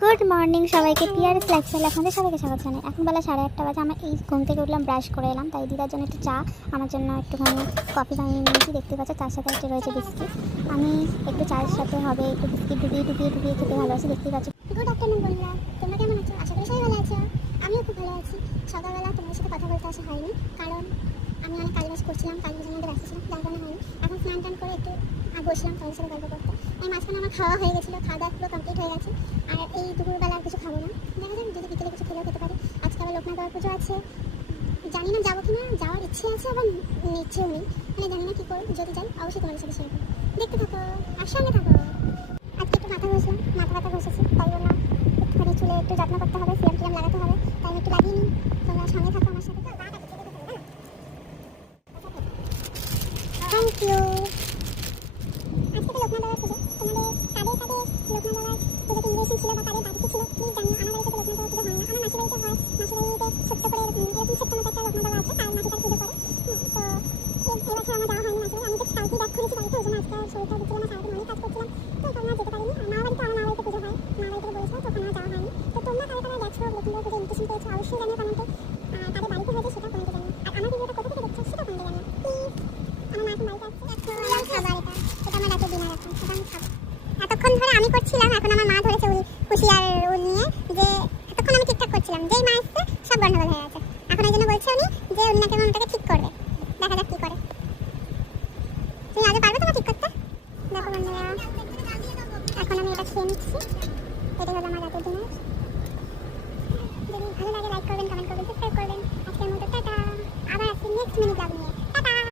Good morning সবাইকে, পিয়ারেস lifestyle আপনাদের সবাইকে স্বাগত জানাই। এখন বেলা 8:30 বাজে। আমরা এই ঘুম থেকে উঠলাম, ব্রাশ করে এলাম, তাই দিদার জন্য একটু চা, আমার জন্য একটুখানি কফি বানিয়ে নিয়েছি। দেখতে পাচ্ছি তার সাথে একটু রয়েছে বিস্কিট। আমি একটু চায়ের সাথে হবে একটু বিস্কিট ডুবিয়ে খেতে ভালোবাসি। দেখতেই পাচ্ছি। গুড আফটারনুন বন্ধুরা, তোমরা কেমন আছো? আশা করি সবাই ভালো আছো। আমিও খুব ভালো আছি। সকালবেলা তোমাদের সাথে কথা বলতে আসা হয়নি, কারণ আমি অনেক কাজবাজ করছিলাম, কাজবাজের মধ্যে ব্যস্ত ছিলাম, যার কারণে হয়নি। এখন স্নান টান করে একটু বসলাম তোমাদের সাথে গল্প করতে। এই মাঝখানে আমার খাওয়া হয়ে গেছিলো, খাওয়া দাওয়া পুরো কমপ্লিট হয়ে গেছে। আর এই দুপুরবেলা আর কিছু খাবো না, দেখা যাক যদি বিকেলে কিছু খেলেও খেতে পারি। আজকে আবার লোকনাথ বাবার পুজো আছে, জানি না যাবো কিনা, যাওয়ার ইচ্ছে আছে আবার ইচ্ছেও নেই, মানে জানি না কী করবো। যদি যাই অবশ্যই তোমাদের সাথে শেয়ার করবো, দেখতে থাকো আর সঙ্গে থাকো। আজকে একটু মাথা ঘষলাম, মাথা ব্যথা ঘষেছি, তাই জন্য একটুখানি চুলে একটু যত্ন করতে হবে, সিরাম টিরাম লাগাতে হবে, তাই আমি একটু লাগিয়ে নিই। তোমরা সঙ্গে থাকো আমার সাথে। Thank you. আজকে তো লোকনাথ বাবার পুজো, তোমাদের কাদের কাদের লোকনাথ বাবার পুজোতে ইনভিটেশন ছিল বা কাদের বাড়িতে ছিল প্লিজ জানিও। আমার বাড়িতে তো লোকনাথ বাবার পুজো হয় না, আমার মাসির বাড়িতে হয়। মাসির বাড়িতে ছোট্ট করে এরকম ছোট্ট মতো একটা লোকনাথ বাবা আছে, তার মাসি তার পুজো করে। তো এবছর আমার যাওয়া হয়নি মাসির বাড়ি। আমি তো কালকে ব্যাগ খুলেছি বাড়িতে, ওই জন্য আজকে শরীরটা দিচ্ছিল না, সারাদিন অনেক কাজ করছিলাম, তো তখন আর যেতে পারিনি। আর মা বাড়িতে আমার মা বাড়িতে পুজো হয়, মা বাড়িতে বলেছিল, তখন আর যাওয়া হয়নি। তো তোমরা কারা কারা গেছো লোকনাথ বাবার পুজো ইনভিটেশন পেয়েছো অবশ্যই জানিও কমেন্টে। কাদের বাড়িতে হয়েছে সেটা কমেন্টে জানিও। আর আমার ভিডিওটা কোথা থেকে দেখছো সেটা কমেন্টে জানিও প্লিজ। আমার মা এখন বাড়িতে আসছে, রিয়াল খাবার এটা আমার রাতের ডিনার। এখন এটা আমি খাবো। এতক্ষণ ধরে আমি করছিলাম, এখন আমার মা ধরেছে খুশি আর ও নিয়ে, যে এতক্ষণ আমি ঠিকঠাক করছিলাম, যেই মা আসছে সব গন্ডগোল হয়ে গেছে।